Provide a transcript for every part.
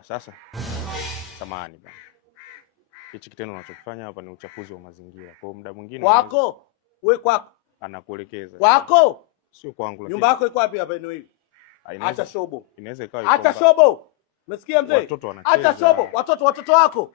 Sasa samahani bwana. Hichi kitendo unachofanya hapa ni uchafuzi wa mazingira. Kwa muda mwingine kwako, wewe kwako. Anakuelekeza. Kwako? Sio kwangu lakini. Nyumba yako iko wapi hapa eneo hili? Acha shobo. Inaweza ikawa acha shobo. Umesikia mzee? Watoto wanacheza. Acha shobo. Watoto wako.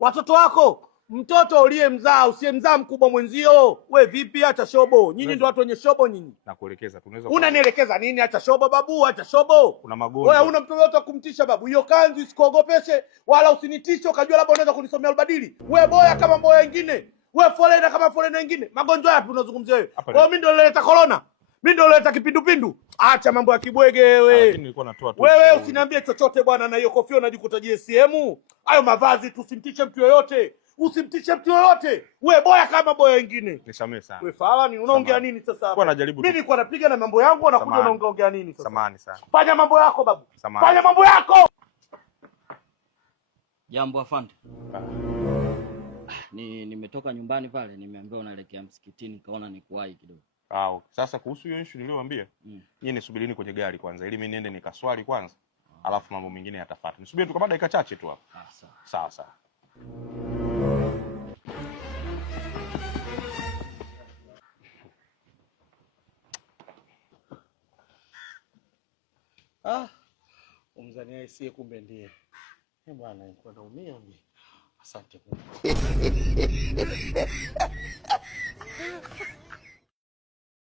Watoto wako. Mtoto uliyemzaa usiyemzaa mkubwa mwenzio. We vipi? Acha shobo. Nyinyi ndio watu wenye shobo nyinyi. Nakuelekeza. Tunaweza. Unanielekeza nini? Acha shobo babu, acha shobo. Kuna magonjwa. Wewe una mtu yote kumtisha babu. Hiyo kanzu isikuogopeshe wala usinitishe ukajua labda unaweza kunisomea albadili. Wewe boya kama boya wengine. Wewe folena kama folena wengine. Magonjwa yapi unazungumzia wewe? Kwa mimi ndio nileta corona. Mimi ndio nileta kipindupindu. Acha mambo ya kibwege wewe. Lakini nilikuwa natoa tu. Wewe usiniambie chochote bwana na hiyo kofia unajikuta GSM. Hayo mavazi tusimtishe mtu yoyote. Usimtishe mtu yoyote. Wewe boya kama boya wengine. Nisamee sana. Wewe fala ni unaongea nini sasa hapa? Najaribu. Mimi nilikuwa napiga na mambo yangu unakuja unaongea nini sasa? Samahani sana. Fanya mambo yako babu. Samahani. Fanya mambo yako. Jambo afande. Nimetoka nyumbani pale nimeambiwa unaelekea msikitini kaona nikuwahi kidogo. Sasa kuhusu hiyo issue niliyowaambia, nyinyi nisubirini kwenye gari kwanza ili mimi niende nikaswali kwanza. Alafu mambo mengine yatafuata. Nisubiri tu kama dakika chache tu hapo. Sawa. Sawa. Umzania isiye kumbe ndiye. Bwana nilikuwa naumia mimi. Asante Mungu.